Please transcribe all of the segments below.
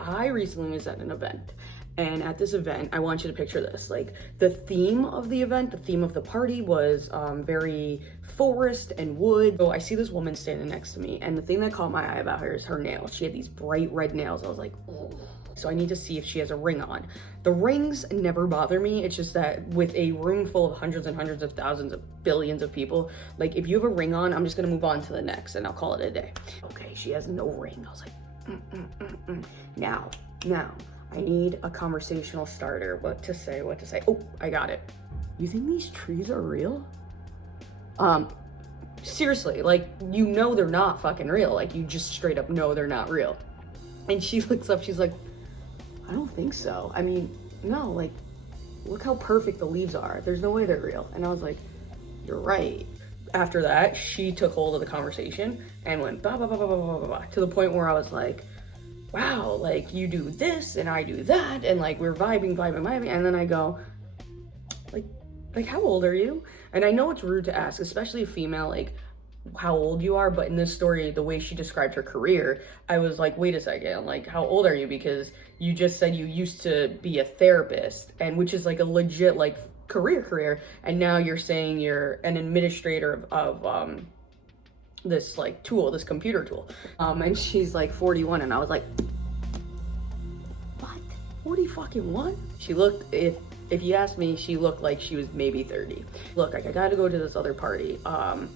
I recently was at an event, and at this event, I want you to picture this. Like, the theme of the event, the theme of the party was very forest and wood. So I see this woman standing next to me, and the thing that caught my eye about her is her nails. She had these bright red nails. I was like, oh. So I need to see if she has a ring on. The rings never bother me. It's just that with a room full of hundreds and hundreds of thousands of billions of people, like, if you have a ring on, I'm just gonna move on to the next and I'll call it a day. Okay, she has no ring. I was like, Now, I need a conversational starter. What to say? Oh, I got it. You think these trees are real? Seriously, like, you know they're not fucking real. Like, you just straight up know they're not real. And she looks up, she's like, I don't think so. I mean, no, like, look how perfect the leaves are. There's no way they're real. And I was like, you're right. After that, she took hold of the conversation and went blah, blah, blah, blah, blah, blah, blah, to the point where I was like, wow, like, you do this and I do that, and like, we're vibing, and then I go, like, how old are you? And I know it's rude to ask, especially a female, like, how old you are, but in this story, the way she described her career, I was like, wait a second, like, how old are you? Because you just said you used to be a therapist, and which is like a legit, like, career, and now you're saying you're an administrator of this, like, tool, this computer tool. And she's like 41, and I was like, what? 40 fucking what? She looked, if you ask me, she looked like she was maybe 30. Look, I gotta go to this other party.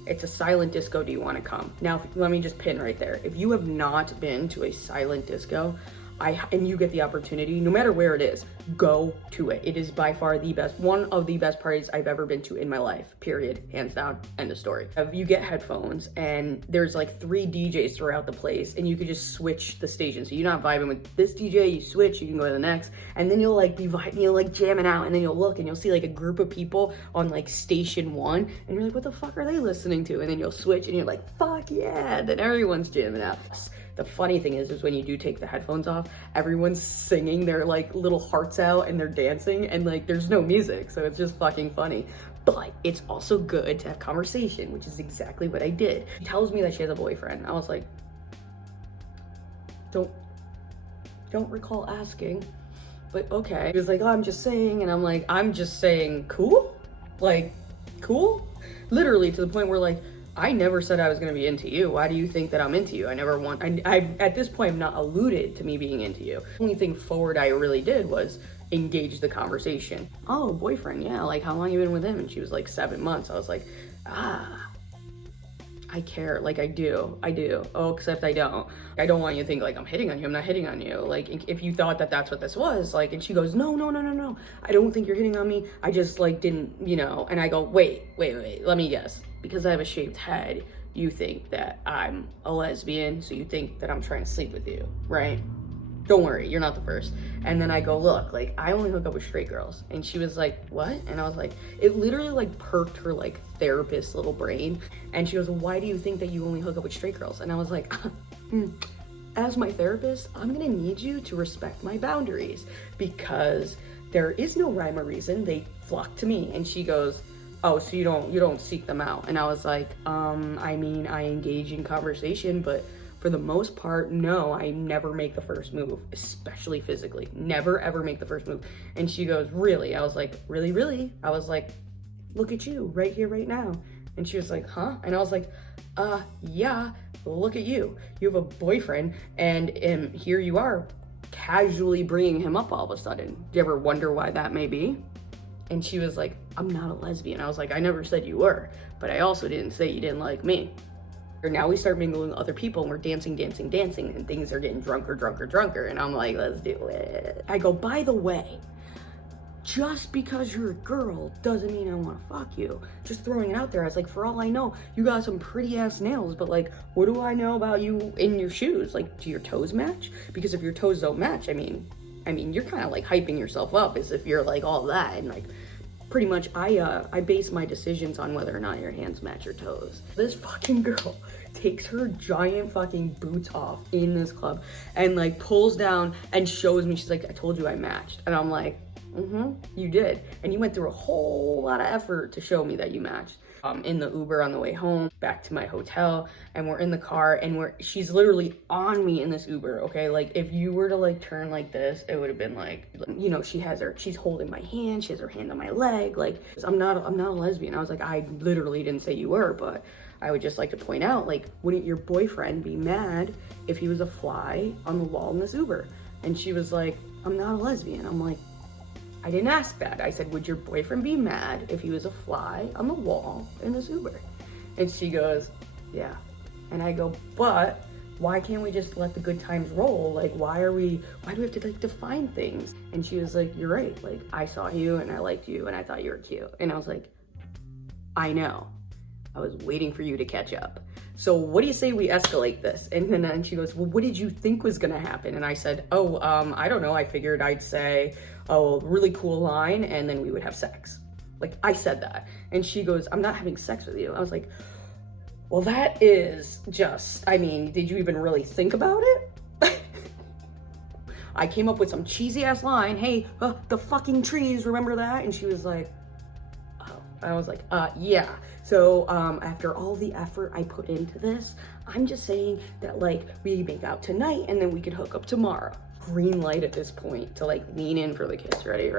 It's a silent disco. Do you want to come? Now, let me just pin right there. If you have not been to a silent disco, and you get the opportunity, no matter where it is, go to it. It is by far the best, one of the best parties I've ever been to in my life, period, hands down, end of story. You get headphones, and there's like 3 DJs throughout the place, and you could just switch the station. So you're not vibing with this DJ, you switch, you can go to the next, and then you'll like be vibing, you'll like jamming out, and then you'll look and you'll see like a group of people on like station 1, and you're like, what the fuck are they listening to? And then you'll switch, and you're like, fuck yeah, and then everyone's jamming out. The funny thing is when you do take the headphones off, everyone's singing their like little hearts out and they're dancing, and like there's no music, so it's just fucking funny. But it's also good to have conversation, which is exactly what I did. She tells me that she has a boyfriend. I was like, don't recall asking, but okay. He was like, oh, I'm just saying, and I'm like, I'm just saying, cool? Like, cool? Literally to the point where, like, I never said I was gonna be into you. Why do you think that I'm into you? I've at this point, I'm not alluded to me being into you. The only thing forward I really did was engage the conversation. Oh, boyfriend, yeah, like, how long you been with him? And she was like, 7 months. I was like, I care, like, I do. Oh, except I don't. I don't want you to think like I'm hitting on you. I'm not hitting on you. Like, if you thought that that's what this was, like, and she goes, no. I don't think you're hitting on me. I just, like, didn't, you know, and I go, wait, let me guess. Because I have a shaved head, you think that I'm a lesbian, so you think that I'm trying to sleep with you, right? Don't worry, you're not the first. And then I go, look, like, I only hook up with straight girls. And she was like, what? And I was like, it literally like perked her like therapist little brain. And she goes, why do you think that you only hook up with straight girls? And I was like, as my therapist, I'm gonna need you to respect my boundaries, because there is no rhyme or reason. They flock to me. And she goes, oh, so you don't seek them out? And I was like, I mean, I engage in conversation, but for the most part, no, I never make the first move, especially physically. Never, ever make the first move. And she goes, really? I was like, really? I was like, look at you, right here, right now. And she was like, huh? And I was like, yeah, look at you. You have a boyfriend, and here you are, casually bringing him up all of a sudden. Do you ever wonder why that may be? And she was like, I'm not a lesbian. I was like, I never said you were, but I also didn't say you didn't like me. And now we start mingling with other people, and we're dancing, and things are getting drunker. And I'm like, let's do it. I go, by the way, just because you're a girl doesn't mean I want to fuck you. Just throwing it out there. I was like, for all I know, you got some pretty ass nails, but like, what do I know about you in your shoes? Like, do your toes match? Because if your toes don't match, I mean, you're kind of like hyping yourself up as if you're like all that, and like, pretty much I base my decisions on whether or not your hands match your toes. This fucking girl takes her giant fucking boots off in this club and like pulls down and shows me. She's like, I told you I matched. And I'm like, you did. And you went through a whole lot of effort to show me that you matched. in the Uber on the way home back to my hotel, and we're in the car, and she's literally on me in this Uber, okay? Like, if you were to like turn like this, it would have been like, you know, she's holding my hand, she has her hand on my leg. Like, I'm not a lesbian. I was like, I literally didn't say you were, but I would just like to point out, like, wouldn't your boyfriend be mad if he was a fly on the wall in this Uber? And she was like, I'm not a lesbian. I'm like, I didn't ask that. I said, would your boyfriend be mad if he was a fly on the wall in this Uber? And she goes, yeah. And I go, but why can't we just let the good times roll? Like, why do we have to like define things? And she was like, you're right. Like, I saw you and I liked you and I thought you were cute. And I was like, I know. I was waiting for you to catch up. So what do you say we escalate this? And then she goes, well, what did you think was gonna happen? And I said, oh, I don't know. I figured I'd say, oh, really cool line, and then we would have sex. Like, I said that. And she goes, I'm not having sex with you. I was like, well, that is just, I mean, did you even really think about it? I came up with some cheesy ass line, hey, the fucking trees, remember that? And she was like, oh. I was like, yeah. So after all the effort I put into this, I'm just saying that like we make out tonight and then we could hook up tomorrow. Green light at this point to like lean in for the kiss. Ready?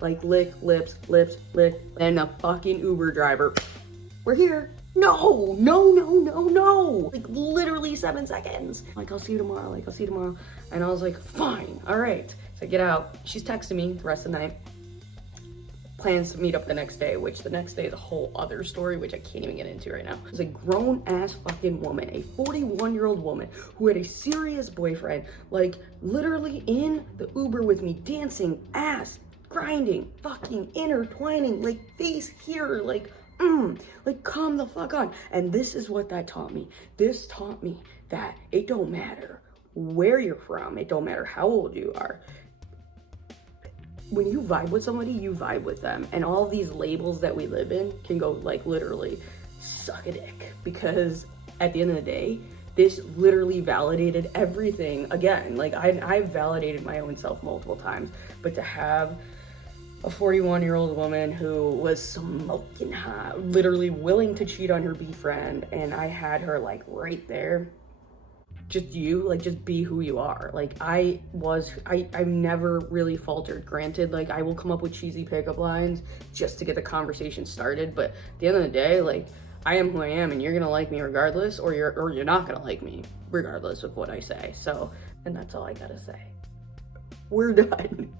Like lick, lips, lick, and the fucking Uber driver, we're here. No. Like literally 7 seconds. Like, I'll see you tomorrow. And I was like, fine, all right. So I get out. She's texting me the rest of the night. Plans to meet up the next day, which the next day is a whole other story, which I can't even get into right now. It was a grown ass fucking woman, a 41-year-old woman who had a serious boyfriend, like literally in the Uber with me, dancing, ass, grinding, fucking intertwining, like face here, like calm the fuck on. And this is what that taught me. This taught me that it don't matter where you're from, it don't matter how old you are. When you vibe with somebody, you vibe with them. And all these labels that we live in can go like literally suck a dick, because at the end of the day, this literally validated everything again. Like I've validated my own self multiple times, but to have a 41-year-old woman who was smoking hot, literally willing to cheat on her B-friend, and I had her like right there, just be who you are. Like I've never really faltered. Granted, like I will come up with cheesy pickup lines just to get the conversation started, but at the end of the day, like I am who I am, and you're gonna like me regardless, or you're not gonna like me regardless of what I say. So, and that's all I gotta say. We're done.